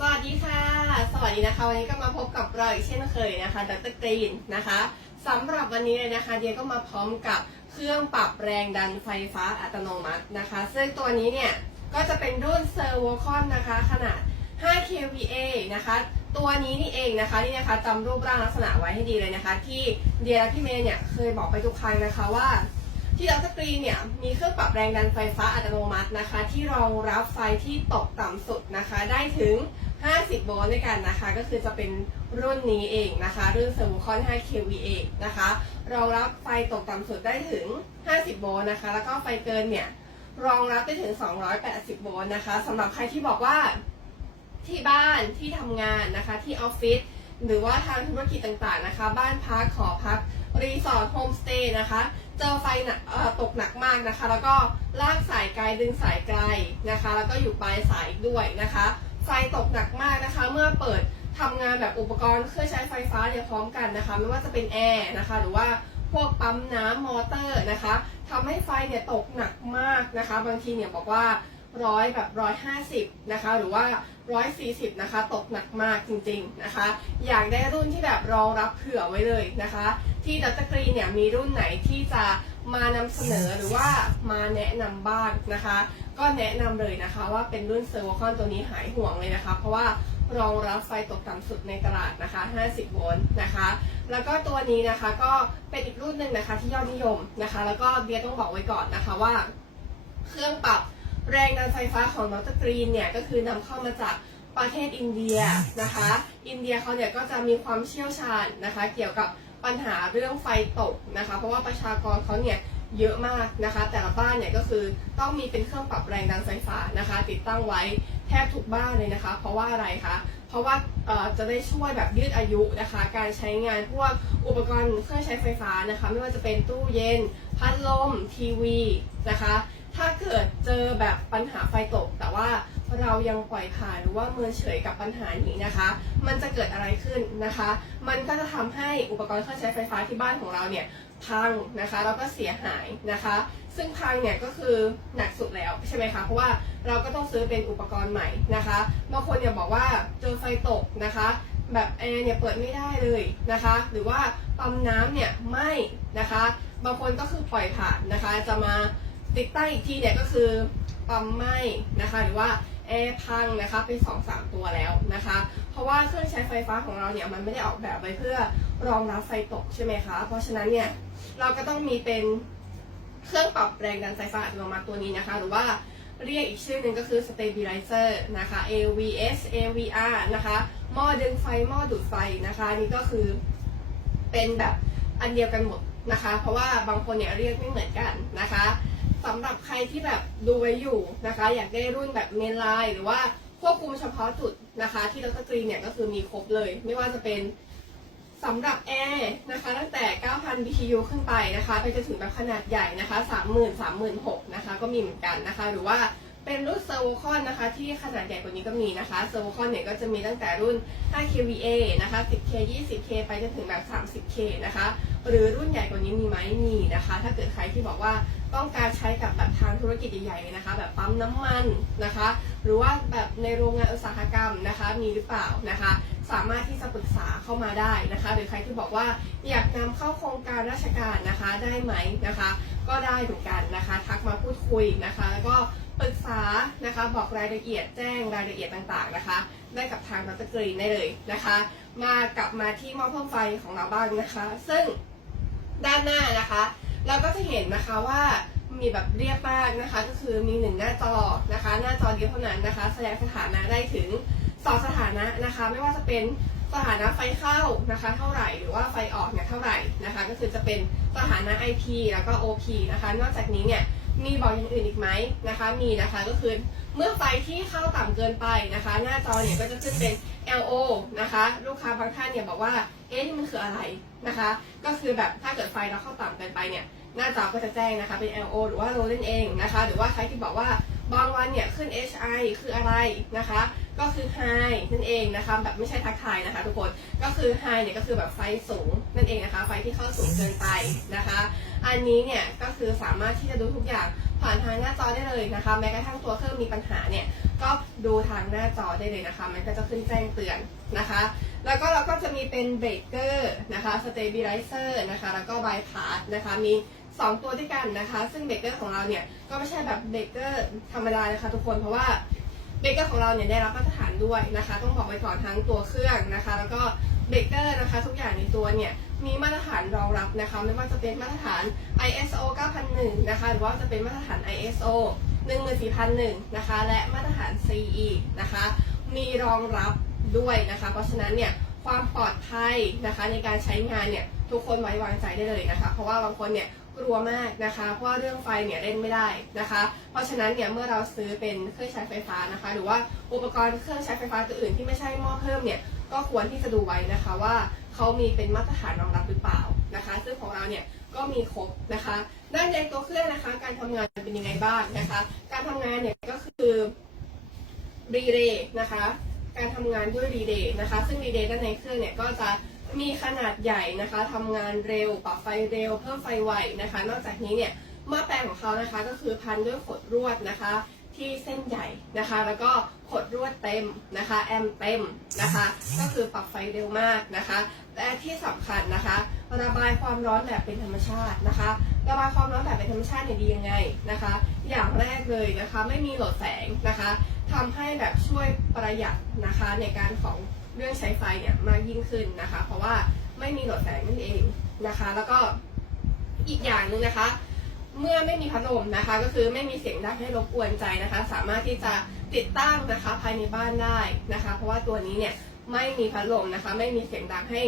สวัสดีค่ะ สวัสดีนะคะ วันนี้ก็มาพบกับเราอีกเช่นเคยนะคะดรกรีนนะคะสำหรับวันนี้เลยนะคะเดียก็มาพร้อมกับเครื่องปรับแรงดันไฟฟ้าอัตโนมัตินะคะ ซึ่งตัวนี้เนี่ยก็จะเป็นรุ่นเซอร์โวคอนนะคะ ขนาด 5 kVA นะคะ ตัวนี้นี่เองนะคะนี่นะคะจำรูปร่างลักษณะไว้ให้ดีเลยนะคะ ที่เดียและพี่เมย์เนี่ยเคยบอกไปทุกครั้งนะคะว่า ที่ดรกรีนเนี่ยมีเครื่องปรับแรงดันไฟฟ้าอัตโนมัตินะคะ ที่รองรับไฟที่ตกต่ำสุดนะคะ ได้ถึง 50 โวลต์ด้วยกันนะคะ ก็คือจะเป็นรุ่นนี้เองนะคะ รุ่นเซอร์โวคอน 5 kVA นะคะ รองรับไฟตกต่ำสุดได้ถึง 50 โวลต์นะคะ แล้วก็ไฟเกินเนี่ยรองรับได้ถึง 280 โวลต์นะคะสำหรับใครที่บอกว่าที่บ้านที่ทำงานนะคะที่ออฟฟิศหรือว่าทางธุรกิจต่างๆนะคะ บ้านพักขอพัก รีสอร์ทโฮมสเตย์นะคะ เจอไฟหนักเอ่อตกหนักมากนะคะ แล้วก็ลากสายไกลดึงสายไกลนะคะ แล้วก็อยู่ปลายสายด้วยนะคะ ไฟตกหนักมากนะคะ เมื่อเปิดทำงานแบบอุปกรณ์เครื่องใช้ไฟฟ้าเนี่ยพร้อมกันนะคะ ไม่ว่าจะเป็นแอร์นะคะ หรือว่าพวกปั๊มน้ำมอเตอร์นะคะทำให้ไฟเนี่ยตกหนักมากนะคะ บางทีเนี่ยบอกว่า ร้อยแบบร้อยห้าสิบนะคะหรือว่าร้อยสี่สิบนะคะตกหนักมากจริงๆนะคะ อยากได้รุ่นที่แบบรองรับเผื่อไว้เลยนะคะ ที่ดัตตกรีเนี่ยมีรุ่นไหนที่จะมานำเสนอหรือว่ามาแนะนำบ้างนะคะ ก็แนะนำเลยนะคะว่าเป็นรุ่นเซอร์วคอนตัวนี้หายห่วงเลยนะคะ เพราะว่ารองรับไฟตกต่ำสุดในตลาดนะคะ 50 โวลต์นะคะ แล้วก็ตัวนี้นะคะก็เป็นอีกรุ่นหนึ่งนะคะที่ยอดนิยมนะคะ แล้วก็เบียร์ต้องบอกไว้ก่อนนะคะว่า เครื่องปรับ แรงดันไฟฟ้าของดรกรีนเนี่ยก็คือนำเข้ามาจากประเทศอินเดียนะคะ อินเดียเขาเนี่ยก็จะมีความเชี่ยวชาญนะคะ เกี่ยวกับปัญหาเรื่องไฟตกนะคะ เพราะว่าประชากรเขาเนี่ยเยอะมากนะคะ แต่ละบ้านเนี่ยก็คือต้องมีเป็นเครื่องปรับแรงดันไฟฟ้านะคะ ติดตั้งไว้แทบทุกบ้านเลยนะคะ เพราะว่าอะไรคะเพราะว่าจะได้ช่วยแบบยืดอายุนะคะ การใช้งานพวกอุปกรณ์เครื่องใช้ไฟฟ้านะคะ ไม่ว่าจะเป็นตู้เย็น พัดลมทีวีนะคะ ถ้าเกิด เจอแบบปัญหาไฟตก แต่ว่าเรายังปล่อยผ่านหรือว่าเมินเฉยกับปัญหานี้นะคะ มันจะเกิดอะไรขึ้นนะคะ มันก็จะทำให้อุปกรณ์เครื่องใช้ไฟฟ้าที่บ้านของเราเนี่ยพังนะคะแล้วก็เสียหายนะคะ ซึ่งพังเนี่ยก็คือหนักสุดแล้วใช่ไหมคะเพราะว่าเราก็ต้องซื้อเป็นอุปกรณ์ใหม่นะคะบางคนเนี่ยบอกว่าเจอไฟตกนะคะแบบแอร์เนี่ยเปิดไม่ได้เลยนะคะ หรือว่าปั๊มน้ำเนี่ยไหม่นะคะ บางคนก็คือปล่อยผ่านนะคะ จะมา ติดตั้งอีกทีเนี่ยก็คือปั๊มไหม้นะคะ หรือว่าแอร์พังนะคะเป็นสองสามตัวแล้วนะคะ เพราะว่าเครื่องใช้ไฟฟ้าของเราเนี่ยมันไม่ได้ออกแบบไว้เพื่อรองรับไฟตกใช่ไหมคะ เพราะฉะนั้นเนี่ยเราก็ต้องมีเป็นเครื่องปรับแรงดันไฟฟ้าอัตโนมัติตัวนี้นะคะ หรือว่าเรียกอีกชื่อหนึ่งก็คือ stabilizer นะคะ AVS AVR นะคะ หม้อดึงไฟ หม้อดูดไฟนะคะ นี่ก็คือเป็นแบบอันเดียวกันหมดนะคะ เพราะว่าบางคนเนี่ยเรียกไม่เหมือนกันนะคะ สำหรับใครที่แบบดูไว้อยู่นะคะ อยากได้รุ่นแบบเมนไลน์หรือว่าควบคุมเฉพาะจุดนะคะ ที่ดรกรีนเนี่ยก็คือมีครบเลย ไม่ว่าจะเป็นสำหรับแอร์นะคะตั้งแต่ 9,000 BTU ขึ้นไปนะคะ ไปจนถึงแบบขนาดใหญ่นะคะ 30,000 36,000นะคะ ก็มีเหมือนกันนะคะ หรือว่าเป็นรุ่นเซอร์โวคอนนะคะ ที่ขนาดใหญ่กว่านี้ก็มีนะคะเซอร์โวคอนเนี่ยก็จะมีตั้งแต่รุ่น 5 kVA นะคะ 10K 20K ไปจนถึงแบบ 30K นะคะ หรือรุ่นใหญ่กว่านี้มีไหมมีนะคะ ถ้าเกิดใครที่บอกว่าต้องการใช้กับแบบทางธุรกิจใหญ่ๆนะคะ แบบปั๊มน้ำมันนะคะ หรือว่าแบบในโรงงานอุตสาหกรรมนะคะ มีหรือเปล่านะคะ สามารถที่จะปรึกษาเข้ามาได้นะคะ หรือใครที่บอกว่าอยากนำเข้าโครงการราชการนะคะได้ไหมนะคะ ก็ได้เหมือนกันนะคะ ทักมาพูดคุยนะคะ แล้วก็ปรึกษานะคะบอกรายละเอียดแจ้งรายละเอียดต่างๆนะคะ ได้กับทางดรกรีนได้เลยนะคะ มากลับมาที่มอเพิ่มไฟของเราบ้างนะคะ ซึ่ง ด้านหน้านะคะ เราก็จะเห็นนะคะว่ามีแบบเรียบมากนะคะ ก็คือมีหนึ่งหน้าจอนะคะ หน้าจอเดียวเท่านั้นนะคะ แสดงสถานะได้ถึงสองสถานะนะคะ ไม่ว่าจะเป็นสถานะไฟเข้านะคะ เท่าไหร่หรือว่าไฟออกเนี่ยเท่าไหร่นะคะ ก็คือจะเป็นสถานะ IP แล้วก็ OP นะคะ นอกจากนี้เนี่ย มีบอกอย่างอื่นอีกไหมนะคะ มีนะคะก็คือเมื่อไฟที่เข้าต่ำเกินไปนะคะ หน้าจอเนี่ยก็จะขึ้นเป็น LO นะคะ ลูกค้าบางท่านเนี่ยบอกว่า เอ๊ะนี่มันคืออะไรนะคะ ก็คือแบบถ้าเกิดไฟเราเข้าต่ำเกินไปเนี่ยหน้าจอก็จะแจ้งนะคะเป็น LO หรือว่า LO เล่นเองนะคะ หรือว่าใครที่บอกว่า บางวันเนี่ยขึ้น HI คืออะไรนะคะ ก็คือ High นั่นเองนะคะ แบบไม่ใช่ทักทายนะคะทุกคน ก็คือ High เนี่ยก็คือแบบไฟสูงนั่นเองนะคะ ไฟที่เข้าสูงเกินไปนะคะ อันนี้เนี่ยก็คือสามารถที่จะดูทุกอย่างผ่านทางหน้าจอได้เลยนะคะ แม้กระทั่งตัวเครื่องมีปัญหาเนี่ย ก็ดูทางหน้าจอได้เลยนะคะ มันก็จะขึ้นแจ้งเตือนนะคะ แล้วก็เราก็จะมีเป็นเบรกเกอร์นะคะ สเต b ิ l ไ z เซอร์นะคะ แล้วก็บายพาสนะคะ มี 2ตัวด้วยกันนะคะ ซึ่งเบเกอร์ของเราเนี่ยก็ไม่ใช่แบบเบเกอร์ธรรมดานะคะทุกคนเพราะว่าเบเกอร์ของเราเนี่ยได้รับมาตรฐานด้วยนะคะ ต้องบอกไว้ก่อนทั้งตัวเครื่องนะคะ แล้วก็เบเกอร์นะคะทุกอย่างในตัวเนี่ยมีมาตรฐานรองรับนะคะ ไม่ว่าจะเป็นมาตรฐาน ISO 9001 นะคะ หรือว่าจะเป็นมาตรฐาน ISO 14001 นะคะ และมาตรฐาน CE นะคะ มีรองรับด้วยนะคะ เพราะฉะนั้นเนี่ย ความปลอดภัยนะคะ ในการใช้งานเนี่ยทุกคนไว้วางใจได้เลยนะคะ เพราะว่าบางคนเนี่ยกลัวมากนะคะ เพราะว่าเรื่องไฟเนี่ยเล่นไม่ได้นะคะ เพราะฉะนั้นเนี่ยเมื่อเราซื้อเป็นเครื่องใช้ไฟฟ้านะคะ หรือว่าอุปกรณ์เครื่องใช้ไฟฟ้าตัวอื่นที่ไม่ใช่หม้อเพิ่มเนี่ยก็ควรที่จะดูไว้นะคะว่าเขามีเป็นมาตรฐานรองรับหรือเปล่านะคะ ซึ่งของเราเนี่ยก็มีครบนะคะ ด้านในตัวเครื่องนะคะ การทำงานเป็นยังไงบ้างนะคะ การทำงานเนี่ยก็คือรีเลย์นะคะ การทำงานด้วยรีเลย์นะคะ ซึ่งรีเลย์ด้านในเครื่องเนี่ยก็จะมีขนาดใหญ่นะคะทำงานเร็ว ปรับไฟเร็ว เพิ่มไฟไวนะคะ นอกจากนี้เนี่ยหม้อแปลงของเขานะคะก็คือพันด้วยขดลวดนะคะ ที่เส้นใหญ่นะคะ แล้วก็ขดลวดเต็มนะคะ แอมเต็มนะคะ ก็คือปรับไฟเร็วมากนะคะและที่สำคัญนะคะ ระบายความร้อนแบบเป็นธรรมชาตินะคะ ระบายความร้อนแบบเป็นธรรมชาติเนี่ยดียังไงนะคะ อย่างแรกเลยนะคะ ไม่มีหลอดแสงนะคะ ทำให้แบบช่วยประหยัดนะคะในการของเรื่องใช้ไฟเนี่ยมากยิ่งขึ้นนะคะ เพราะว่าไม่มีโหลดแสงนั่นเองนะคะ แล้วก็อีกอย่างหนึ่งนะคะ เมื่อไม่มีพัดลมนะคะ ก็คือไม่มีเสียงดังให้รบกวนใจนะคะ สามารถที่จะติดตั้งนะคะภายในบ้านได้นะคะ เพราะว่าตัวนี้เนี่ย ไม่มีพัดลมนะคะ ไม่มีเสียงดังให้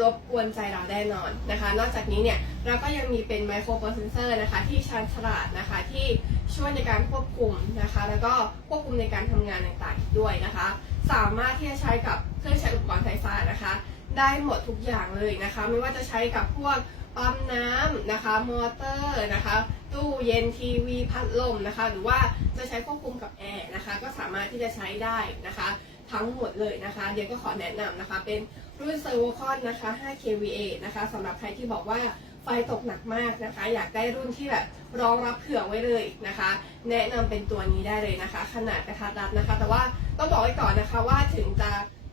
รบกวนใจเราแน่นอนนะคะ นอกจากนี้เนี่ยเราก็ยังมีเป็นไมโครโปรเซสเซอร์นะคะที่ชาญฉลาดนะคะที่ช่วยในการควบคุมนะคะ แล้วก็ควบคุมในการทำงานต่างๆด้วยนะคะ สามารถที่จะใช้กับเครื่องใช้อุปกรณ์ไฟฟ้านะคะ ได้หมดทุกอย่างเลยนะคะ ไม่ว่าจะใช้กับพวกปั๊มน้ำนะคะ มอเตอร์นะคะ ตู้เย็นทีวีพัดลมนะคะ หรือว่าจะใช้ควบคุมกับแอร์นะคะ ก็สามารถที่จะใช้ได้นะคะ ทั้งหมดเลยนะคะ เดี๋ยวก็ขอแนะนำนะคะ เป็นรุ่นเซอร์โวคอนนะคะ 5 kVA นะคะสำหรับใครที่บอกว่าไฟตกหนักมากนะคะ อยากได้รุ่นที่แบบรองรับเผื่อไว้เลยนะคะ แนะนำเป็นตัวนี้ได้เลยนะคะ ขนาดกระทัดรัดนะคะ แต่ว่าต้องบอกไว้ก่อนนะคะว่าถึงจะ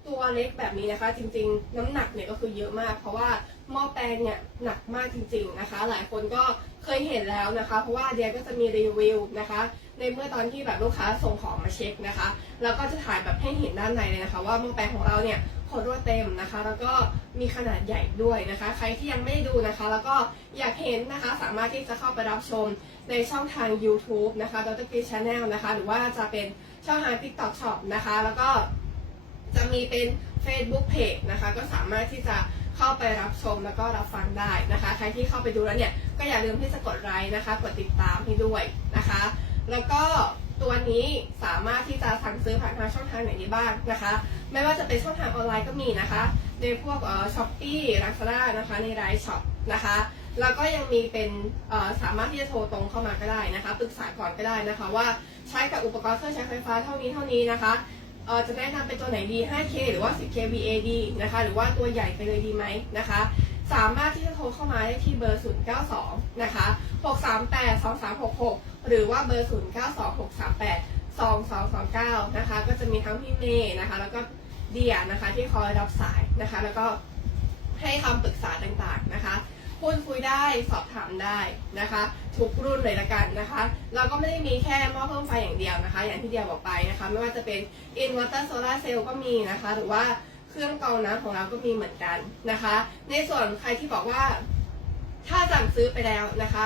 ตัวเล็กแบบนี้นะคะ จริง ๆ น้ำหนักเนี่ยก็คือเยอะมาก เพราะว่า หม้อแปลงเนี่ยหนักมากจริงๆนะคะ หลายคนก็เคยเห็นแล้วนะคะ เพราะว่าเดียก็จะมีรีวิวนะคะ ในเมื่อตอนที่แบบลูกค้าส่งของมาเช็คนะคะ แล้วก็จะถ่ายแบบให้เห็นด้านในเลยนะคะ ว่าหม้อแปลงของเราเนี่ยขดลวดเต็มนะคะ แล้วก็มีขนาดใหญ่ด้วยนะคะ ใครที่ยังไม่ได้ดูนะคะ แล้วก็อยากเห็นนะคะ สามารถที่จะเข้าไปรับชมในช่องทาง YouTube นะคะ d r g r e e Channel นะคะ หรือว่าจะเป็นช่องทาง TikTok Shop นะคะ แล้วก็จะมีเป็น Facebook Page นะคะ ก็สามารถที่จะ เข้าไปรับชมแล้วก็รับฟังได้นะคะ ใครที่เข้าไปดูแล้วเนี่ยก็อย่าลืมที่จะกดไลค์นะคะ กดติดตามให้ด้วยนะคะ แล้วก็ตัวนี้สามารถที่จะสั่งซื้อผ่านทางช่องทางไหนได้บ้างนะคะ ไม่ว่าจะเป็นช่องทางออนไลน์ก็มีนะคะ ในพวกเออช้อปปี้ลาซาด้านะคะในไลน์ช็อปนะคะแล้วก็ยังมีเป็นเอ่อสามารถที่จะโทรตรงเข้ามาก็ได้นะคะปรึกษาก่อนก็ได้นะคะ ว่าใช้กับอุปกรณ์เครื่องใช้ไฟฟ้าเท่านี้เท่านี้นะคะ จะแนะนำเป็นตัวไหนดี 5K หรือว่า 10K VA ดีนะคะ หรือว่าตัวใหญ่ไปเลยดีไหมนะคะ สามารถที่จะโทรเข้ามาได้ที่เบอร์ 092 นะคะ 638 2366 หรือว่าเบอร์ 092 638 2229 นะคะ ก็จะมีทั้งพี่เมย์นะคะ แล้วก็เดียนะคะที่คอยรับสายนะคะ แล้วก็ให้คำปรึกษาต่างๆนะคะ พูดคุยได้สอบถามได้นะคะ ทุกรุ่นเลยละกันนะคะ เราก็ไม่ได้มีแค่หม้อเพิ่มไฟอย่างเดียวนะคะ อย่างที่เดียบอกไปนะคะ ไม่ว่าจะเป็น inverter solar cell ก็มีนะคะ หรือว่าเครื่องกรองน้ำของเราก็มีเหมือนกันนะคะ ในส่วนใครที่บอกว่า ถ้าสั่งซื้อไปแล้วนะคะ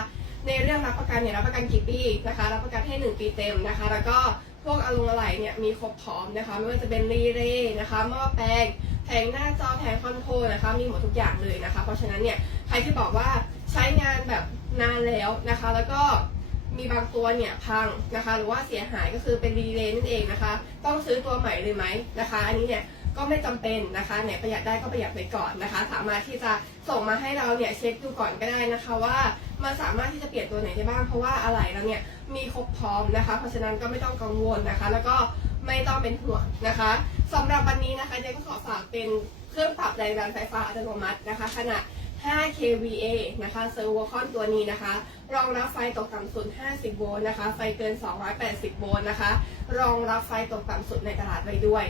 ในเรื่องรับประกันเนี่ยรับประกันกี่ปีนะคะ รับประกันให้ 1 ปีเต็มนะคะ แล้วก็พวกอารมณ์อะไรเนี่ยมีครบพร้อมนะคะ ไม่ว่าจะเป็นรีเลย์นะคะหม้อแปลง แผงหน้าจอแผงคอนโทรลนะคะ มีหมดทุกอย่างเลยนะคะ เพราะฉะนั้นเนี่ยใครที่บอกว่าใช้งานแบบนานแล้วนะคะ แล้วก็มีบางตัวเนี่ยพังนะคะ หรือว่าเสียหายก็คือเป็นรีเลย์นั่นเองนะคะ ต้องซื้อตัวใหม่เลยไหมนะคะ อันนี้เนี่ยก็ไม่จำเป็นนะคะเนี่ยประหยัดได้ก็ประหยัดไปก่อนนะคะ สามารถที่จะส่งมาให้เราเนี่ยเช็คดูก่อนก็ได้นะคะว่ามันสามารถที่จะเปลี่ยนตัวไหนได้บ้างเพราะว่าอะไรเราเนี่ยมีครบพร้อมนะคะ เพราะฉะนั้นก็ไม่ต้องกังวลนะคะ แล้วก็ ไม่ต้องเป็นห่วงนะคะสำหรับวันนี้นะคะเจ๊ก็ขอฝากเป็นเครื่องปรับแรงดันไฟฟ้าอัตโนมัตินะคะ ขนาด 5 kVA นะคะเซอร์โวคอนตัวนี้นะคะ รองรับไฟตกต่ำสุด 50 โวลต์นะคะ ไฟเกิน 280 โวลต์นะคะ รองรับไฟตกต่ำสุดในตลาดไว้ด้วย